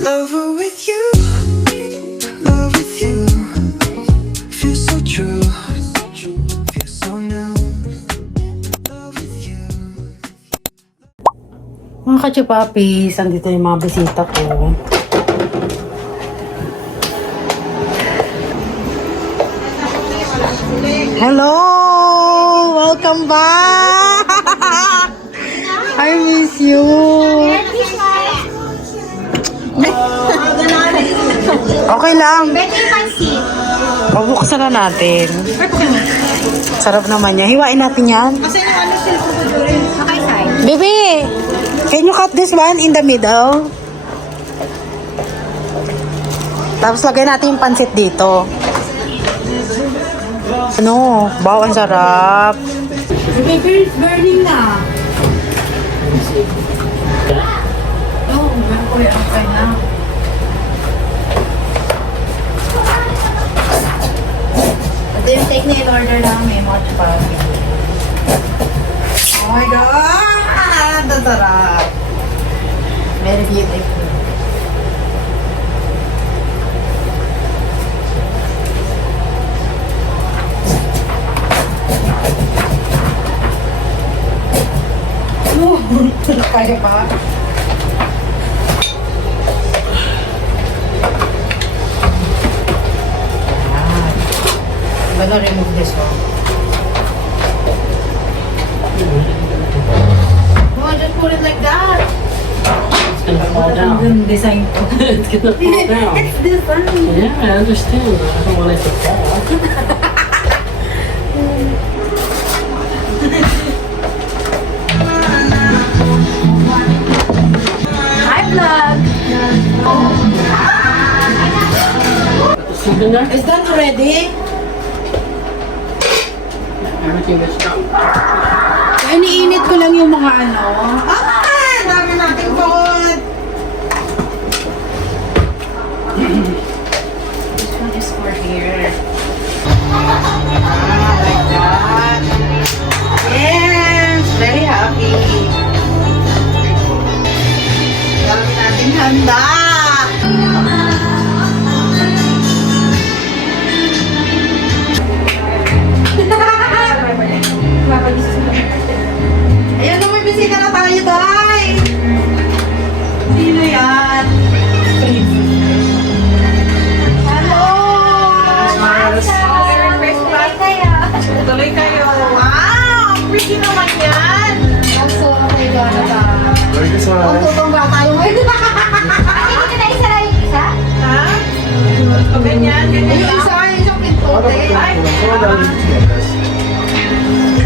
Lover with you, love with you. Feels so true, feels so new. Love with you. Mga kachupapis, andito yung mga bisita ko. Hello! Welcome back! I miss you! Okay lang. Pabuksan na natin. Sarap naman niya. Hiwain natin yan. Baby! Can you cut this one in the middle? Tapos lagay natin yung pansit dito. Ano? Wow, ang sarap. Baby, it's burning na. Oh, okay na. Ito yung take na in-order namin, mga chupati. Oh my God! Ang sarap. Very beautiful. Kaya pa? I'm gonna remove this one. Oh, just put it like that. It's gonna fall down. Design to. It's gonna fall down. It's design. Yeah, I understand. I don't want it to fall. Hi, vlog. Put the soup in there. Is that already? Everything is done. Iniinit ko lang yung mga ano. Ah! Dami nating food! This one is for here. Ah, like that. Yes! Very happy. Dami nating handa. Ayan na, may bisita na tayo, Day! Sino yan? Hello! Merry Christmas! Tuloy kayo! Wow! Pretty naman yan! Also, okay gana ta. Ang tutong bata yung ngayon. Hindi na isa lang yung isa? Ha? O ganyan, ganyan lang. Yung isa, yung pintote. Ay! Dito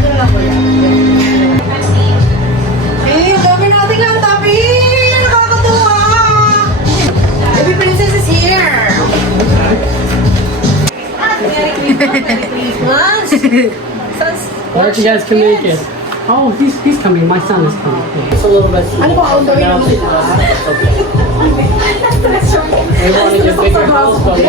na lang ko yan. Eh, ang dami natin lang, Tapi! Nakakatuwa! Baby Princess is here! Merry Christmas! Why don't you guys come make it? Oh, he's coming. My son is coming. It's a little bit. Ano ba, outdoor yung naman ito? We want to get bigger house, but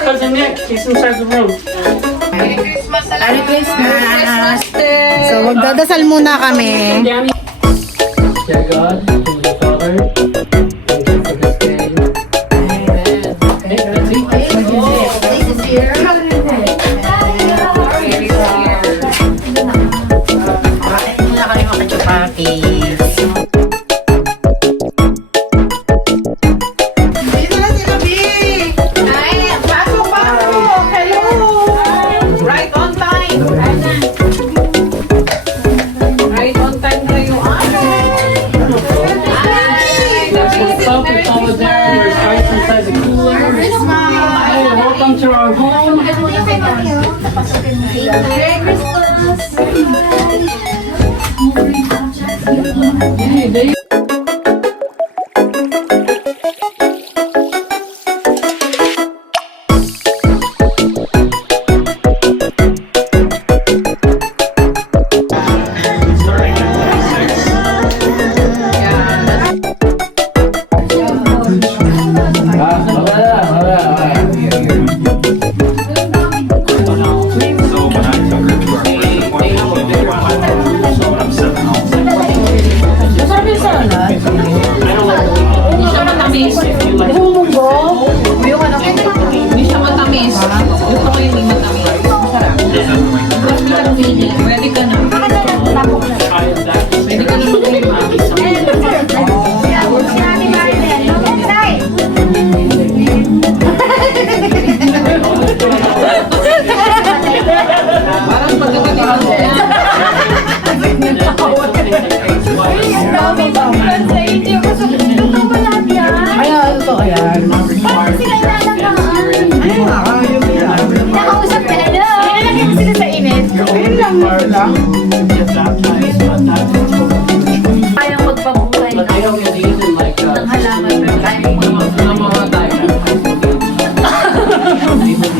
Cousin Nick, he's inside the room. Merry Christmas! So, magdadasal muna kami. Daddy. Dear God, Heavenly Father, thank you for this day. Amen. Okay, that's it. This is here. Kain muna kami mga kachupapis. Dito na si Nabi! Pasok! Hello! Right on time! Right on time kayo. What's up? It's all there. There's ice inside the cooler. Hey, welcome to our home. Merry Christmas! Hey, Dave. Pwede ka na. Kaya that. Pwede ka na mag-claim Abby sa Si Ate Marlene. Tay! Parang pagkakataon ko yan. Translate yung gusto. Totoo ba lahat yan? Ayan, ito, ayan. Parang sila inalagaan. Nakausap ka na doon. Nalagyan mo sila sa init. Ayun lang, lang. Kayang magpabuhay But I don't get even like ng halaman pero kaya mo mga tayo.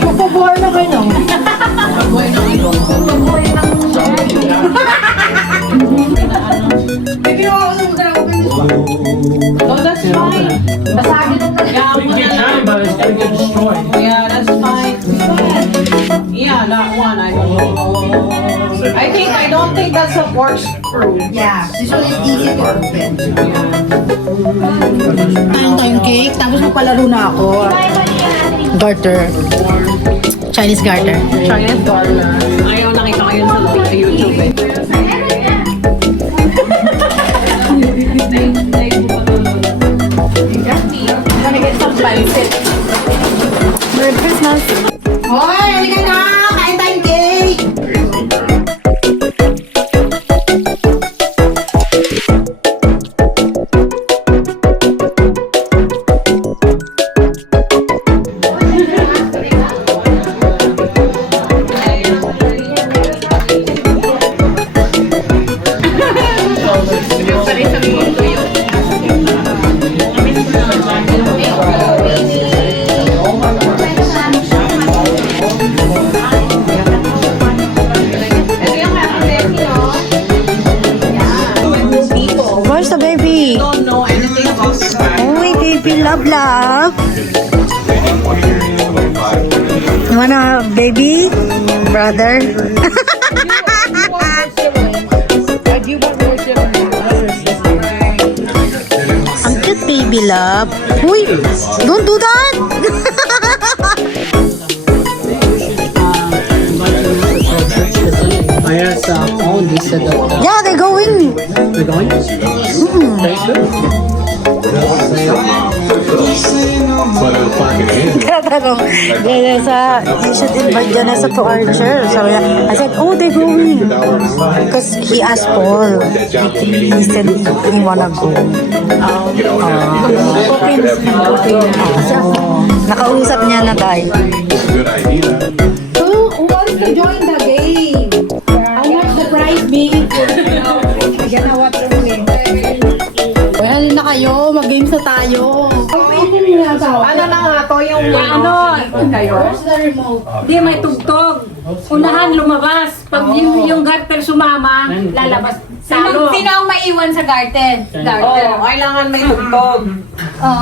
Papabuhay na kayo. Pag-buhay ng ito. magpabuhay ng Oh, that's fine. basagin ng Yeah, We can try, but it's gonna get destroyed. yeah, that's fine. Yeah, that one. I don't think that's a fork screw. Yeah, this one is easy to open. Ayun tayong cake, tapos magpalaro na ako. Garter. Chinese garter. Chinese garter. Ayaw, nakita ko yun sa YouTube eh. Gonna get some pancit. Merry Christmas! Hoy, halika na! Kain tayong cake! Where's the baby? Don't know anything about Spanish. Oh, baby, love, love. You wanna baby? Brother? Ang cute, baby, love. Uy, don't do that! I asked all they said that Yeah, they're going. we're going. Very good. Tatanong, ganyan sa, you should invite Janessa to our church. So I said, oh, they're going. Because he asked Paul. He said he wanna go. Kasi nakausap niya na tayo. Who wants to join the game? How much the prize be? Again, I want to win. Well, na kayo, mag-games na tayo. Ano na nga to yung Where's the remote? Di may tugtog. Unahan lumabas. Pag yung garter sumama, lalabas. Salo. Sino ang maiwan sa garden? Oh, kailangan may tugtog.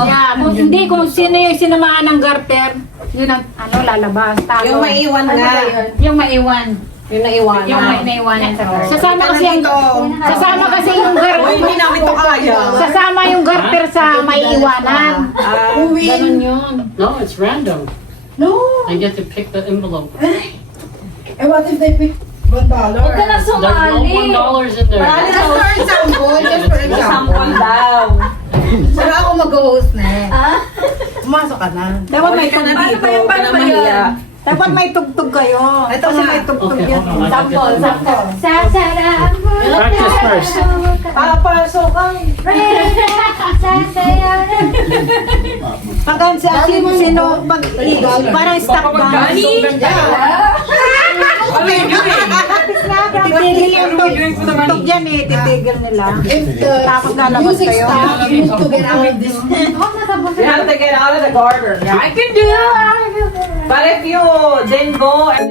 Yeah, kung sino yung sinamaan ng garter, yun ang lalabas. Talo. Yung maiwan nga. Yung maiwan. Yung naiwanan. Yung may naiwanan sa garter. Sasama Ito kasi na yung dito. sasama kasi yung Uy, garter. hindi namin to kaya. Sasama yung garter sa maiiwanan. Ganun yun. No, it's random. No. I get to pick the envelope. Eh, what if they pick $1? Huwag ka na There's no sumali. $1 in there. Just for example, just for example. Sample daw. Pero ako mag-host na eh. Pumasok ka na. Dapat may ka na dito. Huwag ka na mahiya. Dapat may tugtog kayo. Ito Kasi nga. may tugtog Okay, yan. hold on. I Sample, get the sample. Sasaraan mo. Practice first. Papasok ang... Sasayaw na. Pagkan sa sino pag parang stuck ba? Titigil yung tugtog yan eh. Titigil nila. If the Tapos lalabas music kayo. stops, you need to get out of this. You have to get out of the garter. I can do it. But if you didn't go and...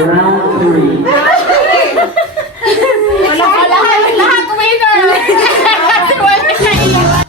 Round 3. Lahat winner! Kasi wala na iwan.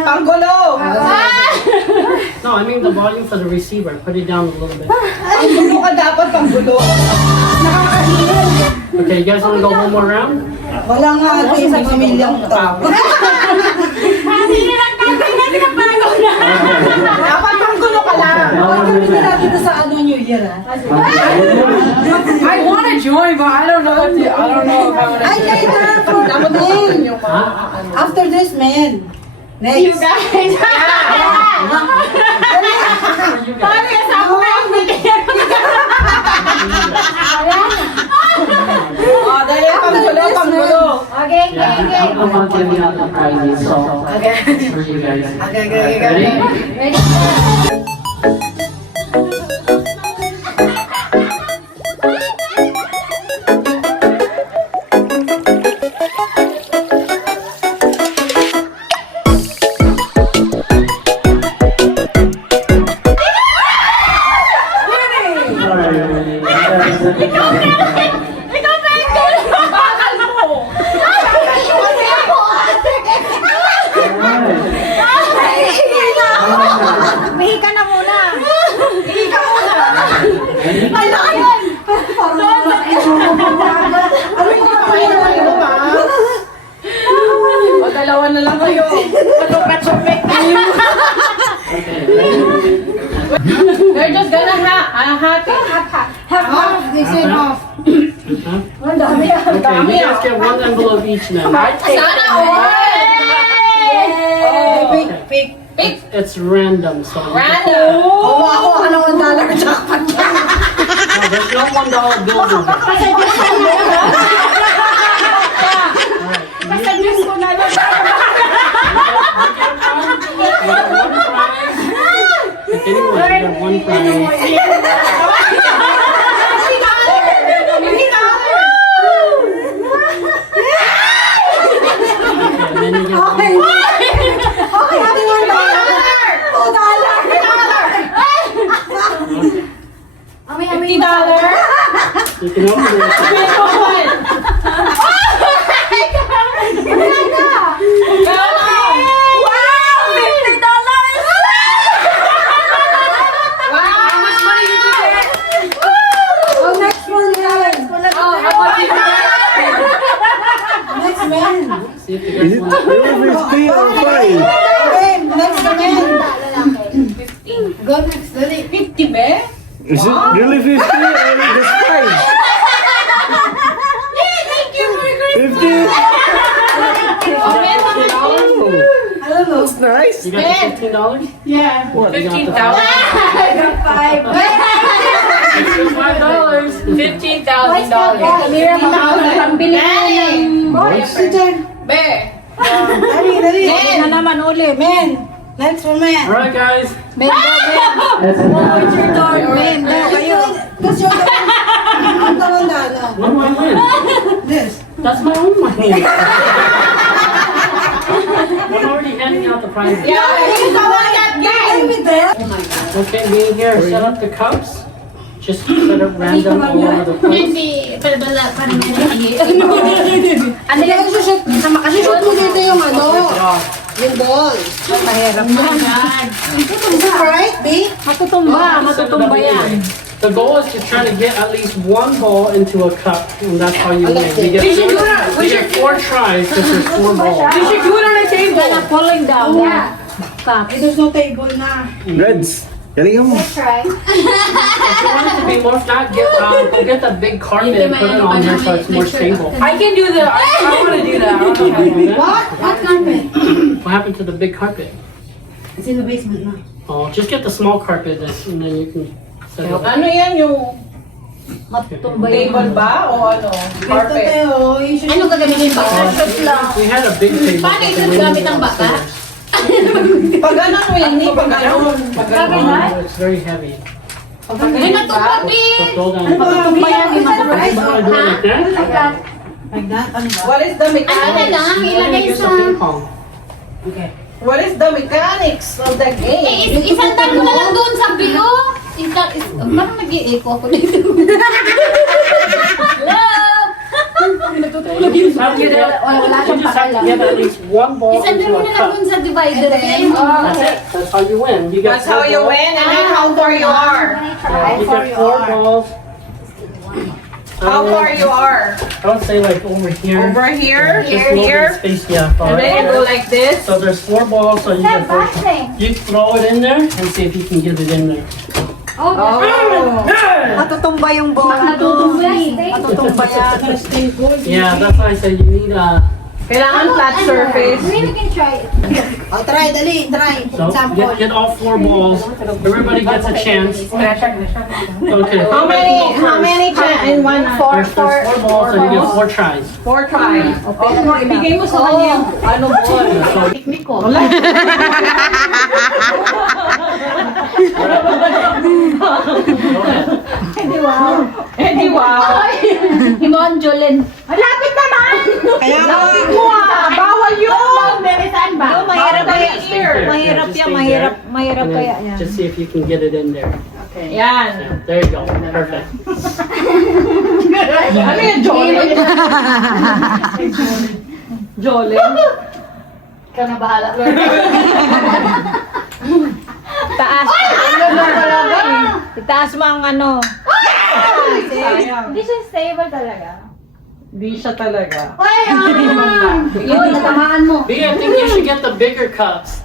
Panggulo! No, I mean the volume for the receiver. Put it down a little bit. Panggulo ka dapat, panggulo. Nakakahiyan. Okay, you guys want to go one more round? Wala nga ate sa pamilyang tao. Dapat panggulo ka lang. Dapat hindi natin ito sa ano New Year, ha? I want to join, but I don't know if I want Ay, later! Dapat din. After this, man. Next. You guys! Paano yung sabi ko yung video? Oh, dali, panggulo, panggulo. Okay, okay, Yeah, okay. I'm not giving out the prizes, so it's for you guys. Ready? Ready? Ikaw ba yung bakal mo? Mihi ka na muna. Mihi ka muna. Ay, laki yun. O, dalawa na lang kayo. Patupet-supet tayo. They're just gonna hat it. Half, they say half. Okay, you guys get one envelope each now. Sana Pick. It's random, so Oo, ako, anong dollar jackpot ka? No, there's no $1 bills in there. Basta Diyos ko na lang. If anyone, you get one prize. And then you get one. Okay, happy $1. $2. You can open it. Oh, next one, man. Next man. See if you guys want to. Okay, next man. Go next, dali. 50 be? Is it really 50 or just 5? Thank you for your 50? I don't know. That's nice. You got the $15? Yeah. What? You got the $15? Pambili ko ng... Be. Dali, dali. Na naman uli. Men. Next one, man. Alright, guys. Because you're the one. I'm the one that, What do I win? this. That's my own money. I'm already handing out the prizes. Okay, me here, set up the cups. Just set up random all over the place. Hindi, pero wala pa rin Ano yung shoot? Shoot mo dito yung ano, yung ball. Right, B? Matutumba yan. The goal is to try to get at least one ball into a cup, and that's how you win. You get 4 tries because there's 4 balls. You should do it on a table. Gonna falling down. Yeah. There's no table na. Reds, galingan mo. If you want it to be more flat, go get the big carpet and put it on there so it's more stable. I can do that. I want to do that. What carpet? What happened to the big carpet? It's in the basement na. Oh, just get the small carpet and then you can set it up. Ano yan yung Matutumba yan. table ba o ano? Carpet? Teo, you should... Ano gagamitin ba? We had a big table. Paano but ito the wind gamit ang was bata? upstairs. Pag ano Winnie? Pag ano? Pag ano? It's very heavy. Ay, natumba, So Pin! throw down. Matutumba yan. You wanna do it like that? Like that? Ano ba? What is the Ano na mechanics? lang, ilagay Use sa... a ping pong. What is the mechanics of the game? Isang tanong na lang doon sa bio. Parang nag-i-echo ako dito. Hello? You just have to get at least one ball Isang into tanong a na lang cup. doon sa divider. That's it. That's how you win. You get That's how 4 you balls. win and then how far you are. You get 4 balls. How far you are. I would say like over here. Over here, Just here, a little bit here. of space, yeah. And then you go like this. So there's 4 balls, so you get 4. You throw it in there and see if you can get it in there. Oh. Matutumba yung ball. Natutumba eh. Matutumba yan. Yeah, that's why I said you need Kailangan flat surface. Maybe we can try it. Oh, try, dali, try. so Example. get all 4 balls. Everybody gets a chance. Okay. How many in one? There's 4 balls, so you get 4 tries. 4 tries. Ibigay mo sa kanya yung ano ball. So Hindi wow. Himon Jolene. Malapit naman! Lapit mo ah! Bawal yun! Saan ba? Mahirap kaya. Here, Mahirap just yan, stay mahirap. there. Mahirap And kaya then yan. just see if you can get it in there. Yan. Yeah, there you go. Perfect. Ano yung Jolene? Jolene? Ikaw na bahala. Taas. Itaas mo ang ano. Hindi siya stable talaga. Di siya talaga. Yun, natamaan mo. B, I think you should get the bigger cups.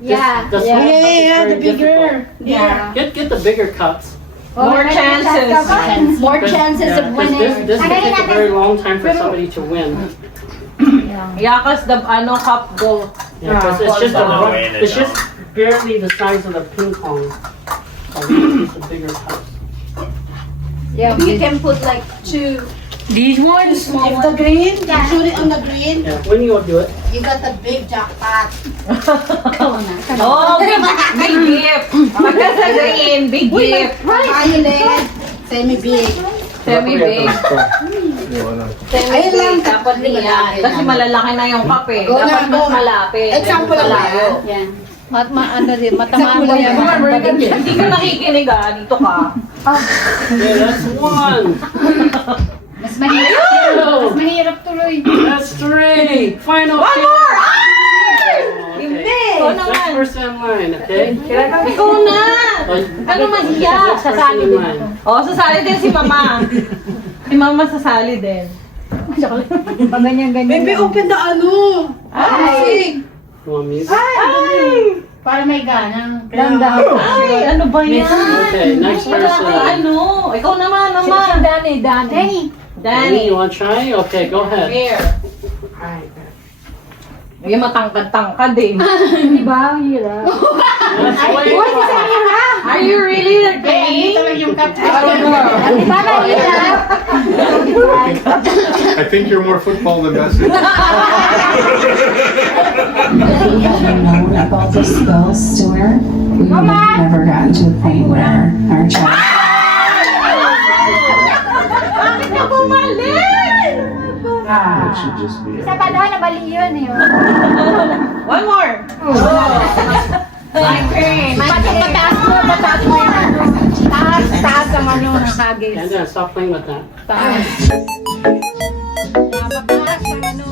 Yeah. The small cups is very the bigger. difficult. Yeah. Get the bigger cups. More chances. More chances of Because winning. this will take a very long time for somebody to win. Yakas the ano cup goal. Yeah, 'cause it's just barely the size of the ping pong. So we use the bigger cups. Yeah, you can put like 2. These ones. If the green, you shoot it on the green, Yeah, when you do it. you got the big jackpot. Oh, big gift. Magkasasayin, big gift. Violet, semi-big. Semi-big. Ayun lang. Dapat yan. Kasi malalaki na yung cup eh. Go na, Dapat mas go. malapit. Example lang ba yan? Yan. Matamaan mo yan. Hindi ka nakikinig ah. Dito ka. Okay, that's 1. Mas mahirap. Mas mahirap tuloy. That's 3. Final. One more! Okay. Ikaw naman. Next person in line, okay? Ikaw na! Ano mahiya? Next person in line. Oh, sasali din si Mama. Si Mama sasali din. Ganyan-ganyan. Baby, open the ano. Ay! You want music? Ay! Para may ganang. Ay! Ano ba yan? Okay, next person. Ano? Ikaw naman, Mama. Danny. Danny, Danny. you want to try? Okay, go ahead. Here. Ay, matangkad-tangkad eh. Di ba? Hirap. Let's wait. Are you really the game? Ito lang yung cup. I don't know. Di ba mahirap? I think you're more football than Messi. known about the spell store, we would have never gotten to the point where our child. Bakit ka bumalik? That should just be it. Isa pa daw, nabali yun eh. One more. Like cream. Pataas mo yung ano. Taas ang ano, nakagis. And then stop playing with that. Taas. Mataas ang ano.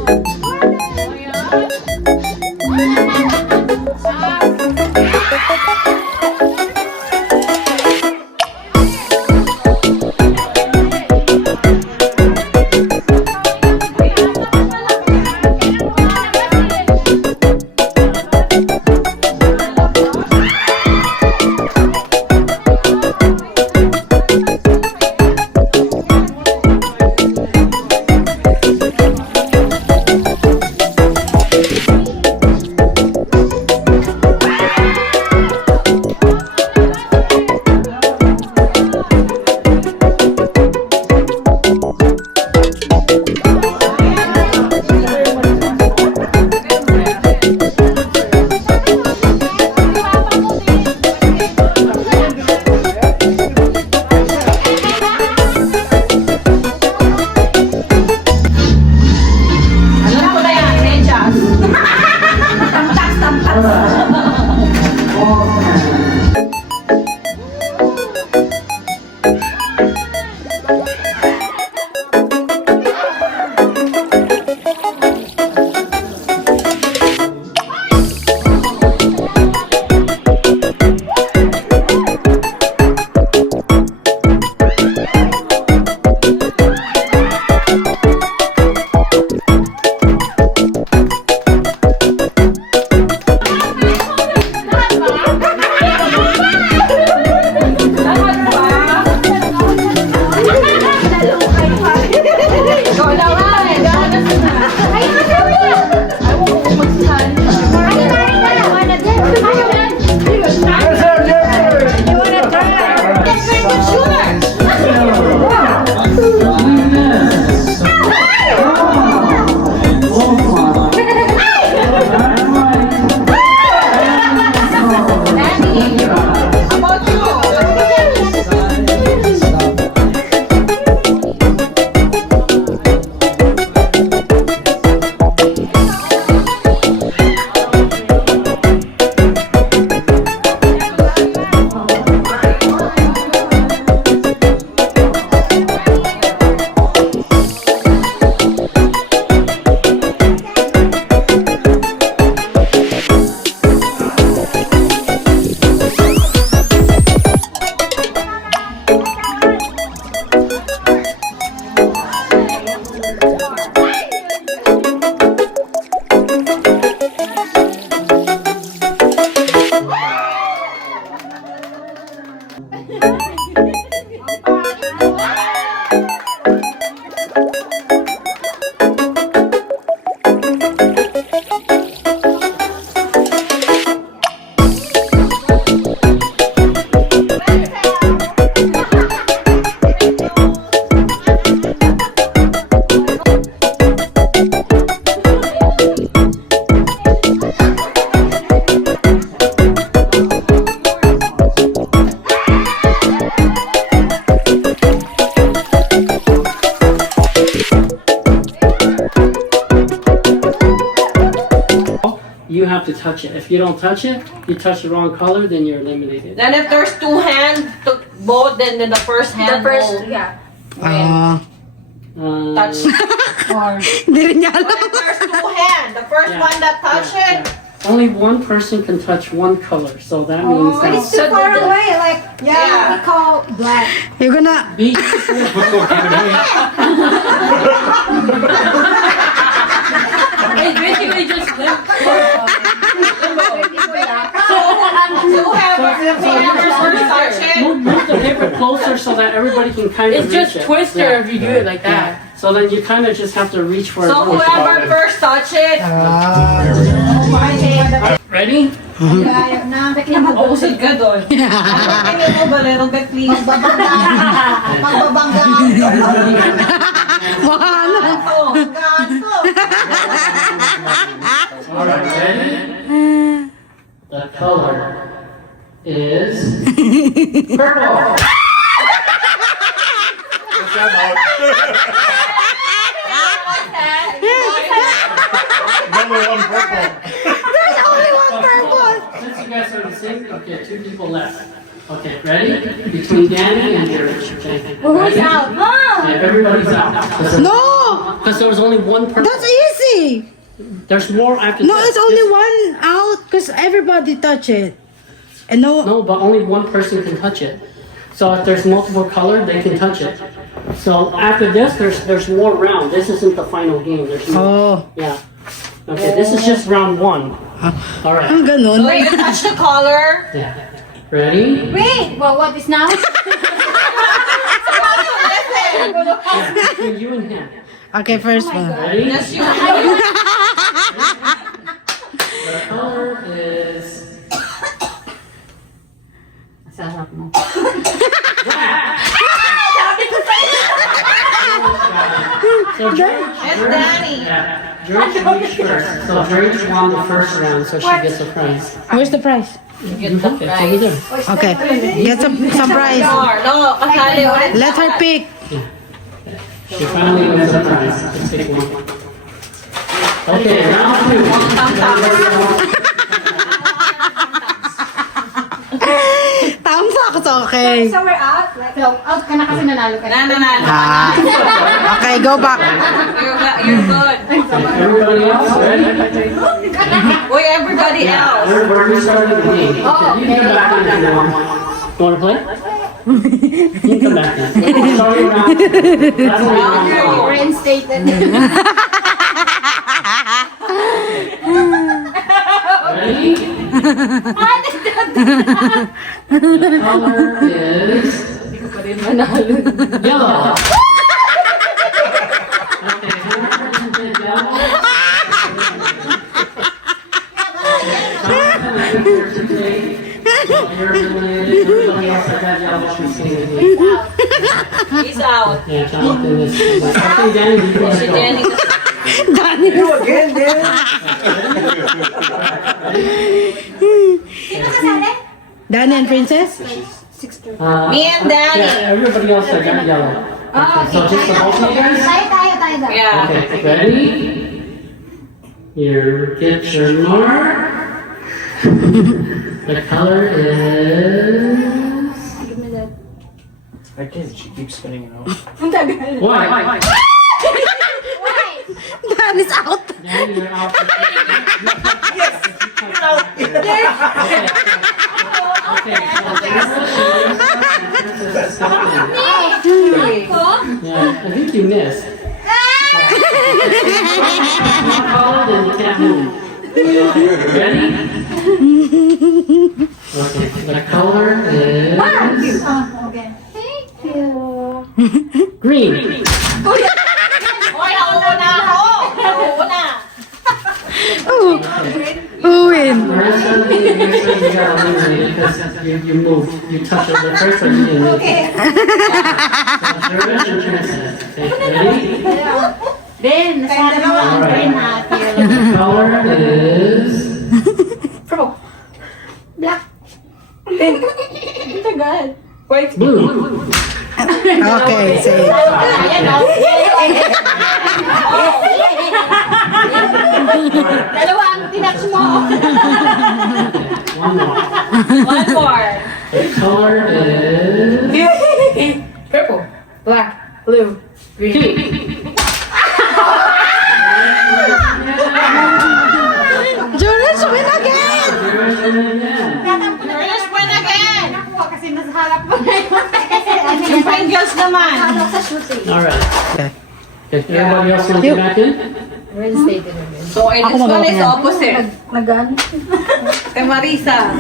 You have to touch it. If you don't touch it, you touch the wrong color, then you're eliminated. Then if there's two hands, to both, then the first hand will yeah. touch. Hindi rin niya alam. But if there's two hands, the first Yeah. one that touch Yeah, it, yeah. Only one person can touch one color, so that means But it's that too far away, like, Yeah. we call black. You're gonna... be I basically just live. two hands, first touch it. move the paper closer so that everybody can kind of It's reach just it. twister Yeah. if you do it like that. So then you kind of just have to reach for it. So whoever first touch it, Ready? Kaya na. usod ka doon. Tingin mo, Valero, get please. Magbabangga. Baka ano. Alright, ready? The color is purple. There's only one purple. Since you guys are the same, okay, 2 people left. Okay, ready? Between Danny and George. Okay. Who's out? Yeah, everybody's out. No, Because there was only one person. that's easy. There's more after No, this. it's only one out because everybody touch it. And no, No, but only one person can touch it. So if there's multiple color, they can touch it. So after this, there's more round. This isn't the final game. There's more. oh, Yeah. Okay, this is just round 1. All right. ang ganun. You touch the collar. Yeah. Ready? Wait, well, what is now? Between you and him. Okay, first one. Ready? Just you. The color is. Sarap mo. So George. Danny. Yeah. George reached first. So George won the first round, so she gets a prize. Where's the prize? You have it. It's over there. Okay, get some prize. No, kasali ulit. Let her pick. She finally wins a prize. Let's take one. Okay, round 2. Thumbs up, it's okay. So we're out? So, out ka na kasi nanalo ka. Nanalo. Ah, okay, go back. You're good. Everybody else, ready? Wait, everybody else. We're restarting the game. You can come back in if you want. You want to play? You can come back in. Sorry, round. That's only round 1. Reinstated. Ready? The color is yellow. Okay, everybody else that got yellow should stay with me. He's out. Yeah, Jonathan is. Okay, Danny, you can Si go. Jenny. Danny and Princess? Me and Danny. Yeah, everybody else that got yellow. Okay, so just the both of you guys? Tayo. Yeah. Okay, ready? Here, get your mark. The color is... I can't, she keeps spinning it out. White. Danny's out. Danny, you're out. Okay, yeah, I think you missed. One color, then you can't move. Ready? Okay, the color is green. Hoy, ako na ako. Ako na. Who win? The rest of the you got eliminated because you moved. You touched it. The first one you didn't move. Okay. So the rest of Princess. Okay, ready? Ben, nasabi mo ang green hat. The color is blue. Okay, say. Dalawa ang tinatch mo. One more. One more. The color is Purple, black, blue, green. pink. Julius win again! Ernest win again. Kasi mas harap mo na yun. Yung Pringles naman. All right. Okay. Okay, everybody else want to get back in? So, this Ako one is magawa opposite. Kay Marisa.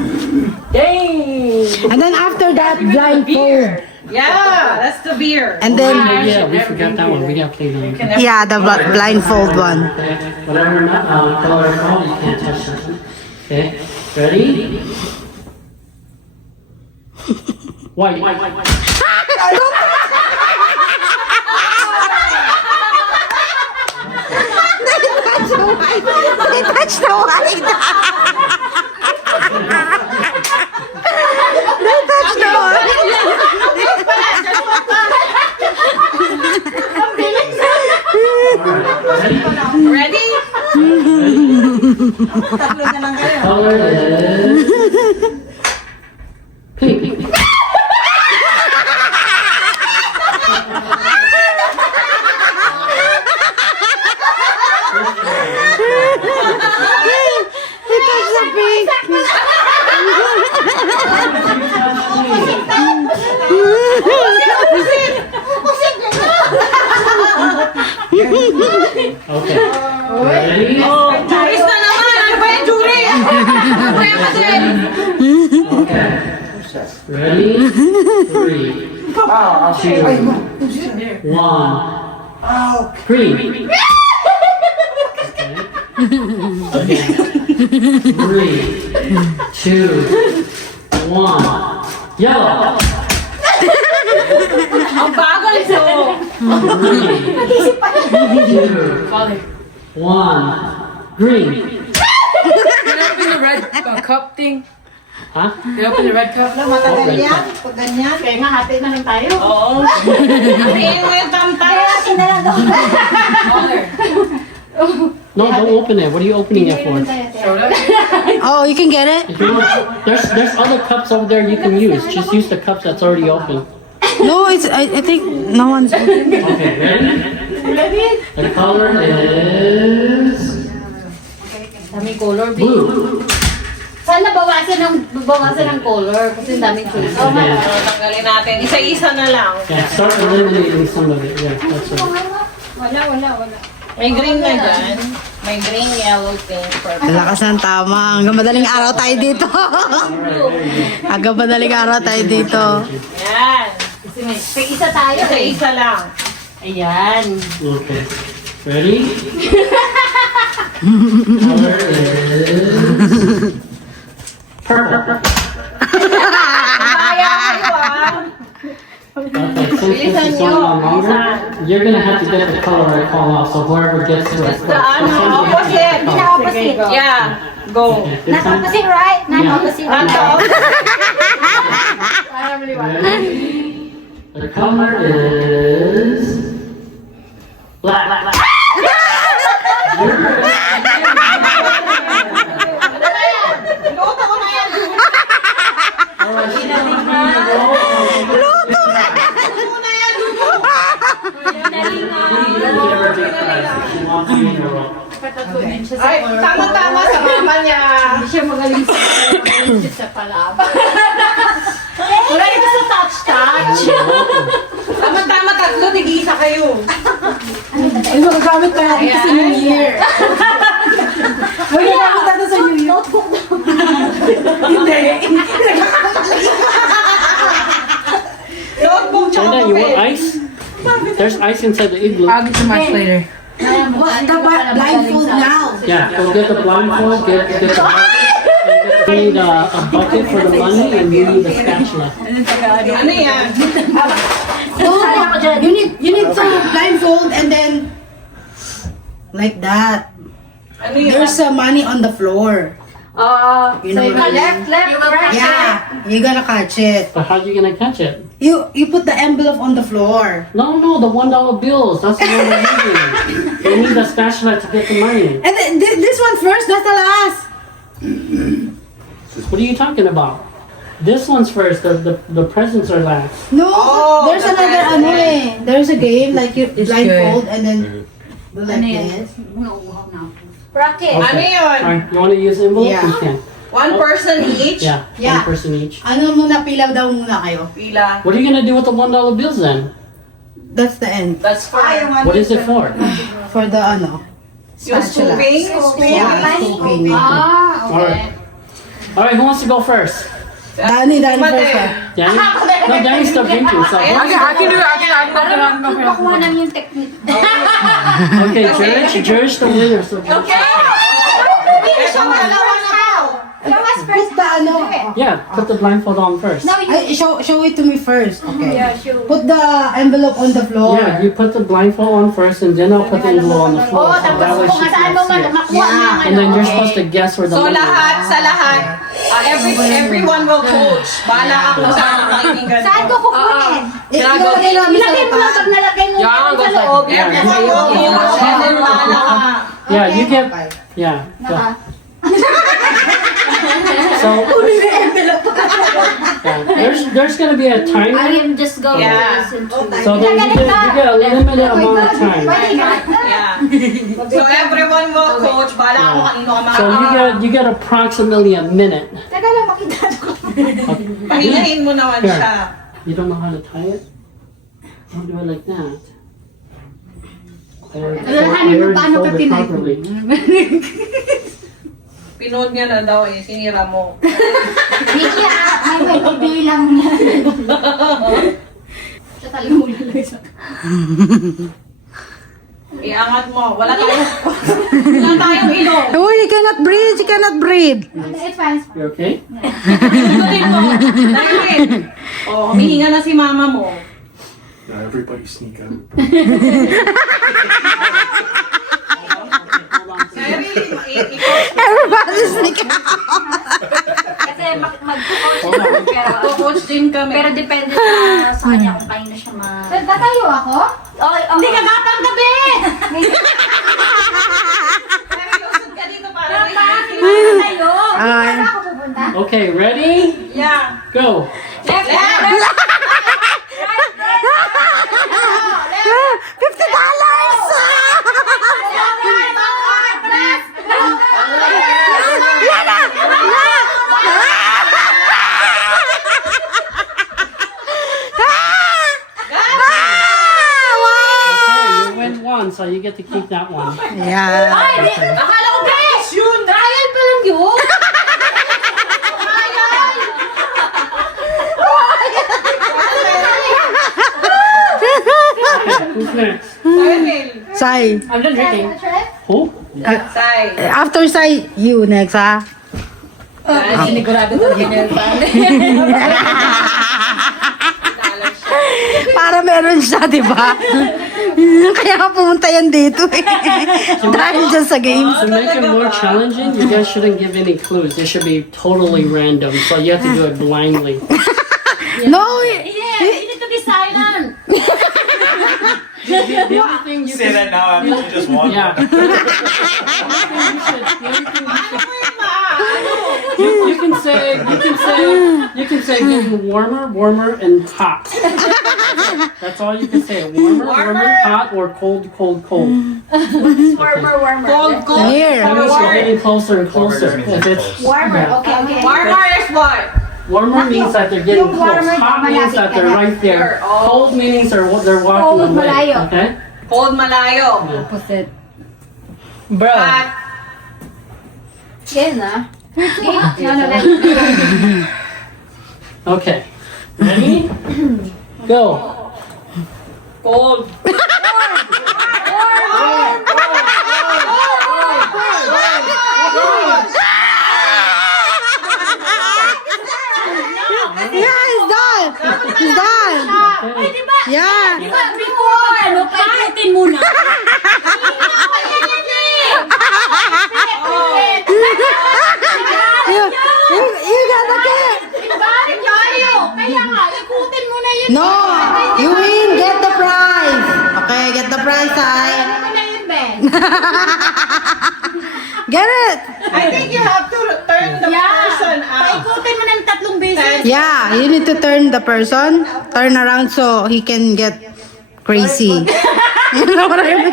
And then after that, blindfold. Yeah, that's the beer. And then, Yeah, we forgot that one. We got to play that one. yeah, the blindfold one. Okay, whatever color it's called, you can't touch that one. Okay, ready? White. They touched the white. They touched the white. Ready? Tatlo na lang kayo. Color is pink. Okay. Ready? Juris na naman! Ano ba yung jury? Kaya ka din! Okay. Ready? 3, 2, 1. Green. Okay. 3, 2, 1. Yellow. Ang bagal so! 3, 2, 1. Green. Cup thing. Huh? You open the red cup? Matagal yan. Pag ganyan. Kaya nga, hati na lang tayo. Oo. Hatiin mo yung tamtas. No, don't open it. What are you opening it for? Oh, you can get it? If you want, there's other cups over there you can use. Just use the cups that's already open. No, I think no one's. Okay, ready? The color is Daming color, blue. Sana bawasan ng color kasi daming choice. Again. Tanggalin natin. Isa-isa na lang. Yeah, start eliminating some of it. Yeah, that's it. Wala. May green na dyan. May green, yellow, pink, purple. Lakas ng tama. Hanggang madaling araw tayo dito. Hanggang madaling araw tayo dito. Yan. Kasi may isa tayo eh. Isa-isa lang. Ayan. Okay. Ready? Color is purple. Kaya kayo ah. Okay, since this is going on longer, you're gonna have to get the color I call out. So whoever gets to it first. Opposite. Opposite. Yeah. Go. Okay, this time. Opposite right? Opposite Ano? Ready? The color is black. Luto ko na yan. Ay, tama-tama sa mama niya. Hindi siya magaling sa palaban. Wala ito sa touch. Tama-tama, tatlo, tig-isa kayo. Ay, magagamit pa natin sa New Year. Magagamit natin sa New Year. Hindi. Notebook tsaka China, you want papel. ice? There's ice inside the igloo. I'll get you much later. What the blindfold now? Yeah, go get the blindfold, get the bucket. You need a bucket for the money and you need a spatula. Ano yan? No, you need to blindfold and then like that. Ano yan? There's money on the floor. You know what I mean? Left, right. Yeah, you're gonna catch it. But how are you gonna catch it? You put the envelope on the floor. No, the $1 bills. That's the one we're using. You need a spatula to get the money. And then this one first, that's the last. What are you talking about? This one's first. The presents are last. No, there's another ano eh. There's a game like you blindfold and then do like this. Bracket. Ano yun? Alright, you want to use envelope? Yeah. You can. One person each? Yeah, Yeah. one person each. Ano muna, pilaw daw muna kayo. Pila. What are you gonna do with the $1 bills then? That's the end. That's for What is it for? For the ano. yung Spatula. scooping. Yeah, scooping. Alright. Alright, who wants to go first? Danny first ah. Danny? No, Danny's still drinking, so. I can do it. I can Pakuha namin yung technique. Okay, George the winner. So George. Ito, dalawa na daw. Put the ano. Yeah, put the blindfold on first. Ay, show it to me first. Okay. Yeah, sure. Put the envelope on the floor. Yeah, you put the blindfold on first, and then I'll put the envelope on the floor. Oo, So that tapos way kung she saan mo can't see it. makuha mo yung And then you're ano. supposed to guess where the So money lahat, is. sa lahat, everyone will coach. Bahala ako sa pakikinggan Saan ko kukunin? Ilalagay namin sa Ilagay mo lang pag lapat. nalagay mo Yeah, sa go loob. Yeah, Everyone will coach and then bahala ka. Yeah, you Okay. get. Yeah. Go. So, there's gonna be a I timer. am just going to listen to you. So then you get a limited amount of time. So everyone will coach, bala ako kanino ka So you get approximately a minute. Teka lang, makita ko. Pahingahin mo naman Here. siya. You don't know how to tie it? Don't do it like that. I already folded it properly. Pinood niya na daw eh, sinira mo. Vicky, may bilang na. Siya talaga mo lalagay sa Iangat mo. Wala tayong ilong. Oh, you cannot breathe. You cannot breathe. It's fine. You okay? Pinutin mo. Dahil. Oh, humihinga na si mama mo. Now everybody sneak out. Everybody's like, Kasi mag-coach pero Coach din kami. pero depende sa kanya kung kaya na siya Tatayo ako? Okay, okay. Hindi ka gabi! Pero lusod ka dito para may Tatayo! Ay. Saan ako pupunta? Okay, ready? Yeah. Go. Left. Okay, you win one, so you get to keep that one. Yeah. Akala ko guys, yun. Trial pa lang yun! Who's next? Daniel. Sai. I'm done drinking. Who? Say. After Sai, you next, ha? Sinigurado to Daniel pa. Para meron siya, di ba? Kaya ka pumunta yan dito eh. Dahil dyan sa games. To make it more challenging, you guys shouldn't give any clues. It should be totally random, so you have to do it blindly. No, Yeah, you need to be silent! The only thing you Say can, that now after you just won. yeah. You can say getting warmer, and hot. That's all you can say. Warmer, hot, or cold. Warmer. Cold. here. That means you're getting closer and closer. If it's Warmer, yeah. okay. Warmer is what? Warmer means that they're getting Yung close. warmer, Hot means that they're right there. Oh. Cold means they're walking Cold, away. malayo. Okay. Cold malayo. Bro. Hot. Yan ah. No, Okay. Ready? Go. Cold. Yeah, he's done. He's done. Yeah. Before, ano, paikutin muna. You got the kid. Kaya nga, ikutin mo na yun. No, you win. Get the prize. Okay, get the prize, Sai. Ano na yun, Ben? Get it. I think you have to turn the person out. Paikutin mo ng 3 beses. Yeah, you need to turn the person, turn around so he can get crazy. You know what I mean?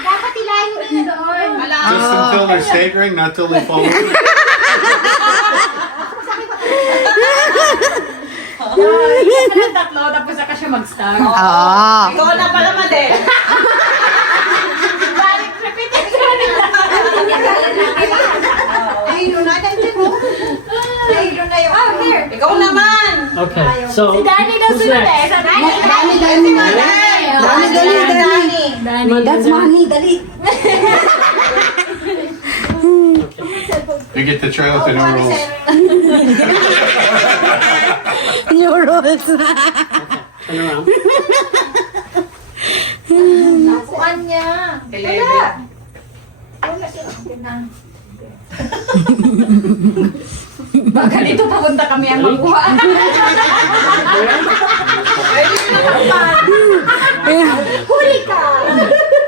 Dapat ilayo rin na doon. Just until they're staggering, not till they fall over. Yan ka ng 3, tapos saka siya mag-start. Ah. Ikaw na pala, Madel. Ikaw naman. Okay. So Danny na who's sunod eh. next? Dali. That's money, dali. You get to try out the new rules. New rules. Turn around. Nakuan niya. 11. Baka dito papunta kami ang magkuha.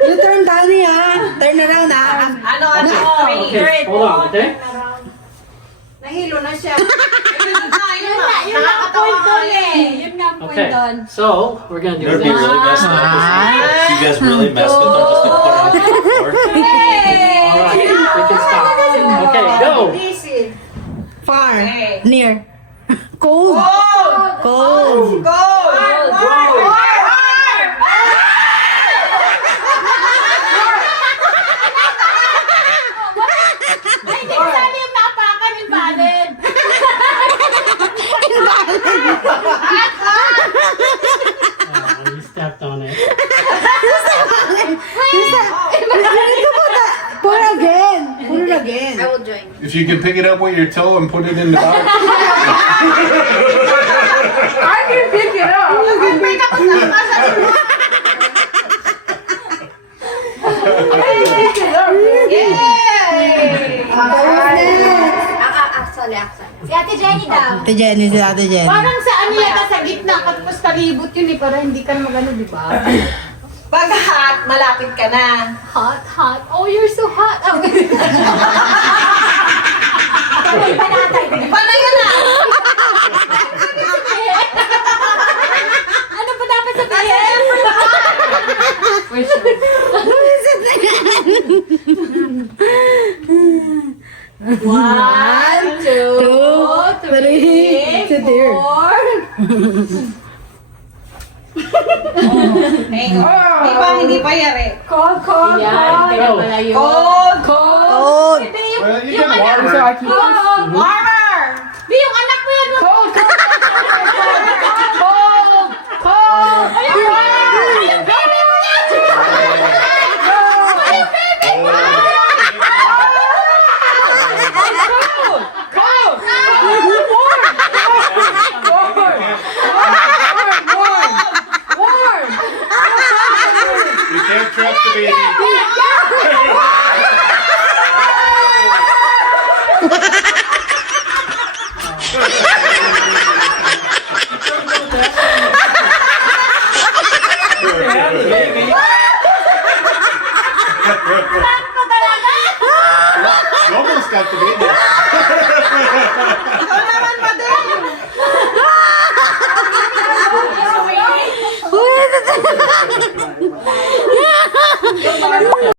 You turn Danny, ha? Hold on, okay? Nahilo na siya. Yun nga ang point doon eh. Yun nga ang point Okay. doon. So we're gonna do You know, this. if you really messed up this. You guys really messed with them just to put it on the floor. All right, we can stop. Okay, go. Far. Near. Cold. Cold. Ay, hindi ko sabi yung napakan, invalid. You stepped on it. Pour again. Pour it again. If you can pick it up with your toe and put it in the box. I can pick it up. Si Ate Jenny daw. Ate Jenny, si Ate Jenny. Parang sa ano yata sa gitna, tapos palibot yun eh, para hindi ka magano, di ba? Pag hot, malapit ka na. Hot, hot. Oh, you're so hot. Oh, Iba na yun ah. ano pa dapat sabihin? One, two, three, Sit there. four. Hindi pa yari. Cold, cold, cold. Cold. Cold. Hindi, Well, you yung can anak water mo. it. Cold. Warmer. Di, yung anak mo yan. Cold, cold. Cold, cold. Ayun, ayun, baby mo yan. Ayun, baby mo. Cold, cold. Warm. You can't trust the baby. You almost got the baby. Uy,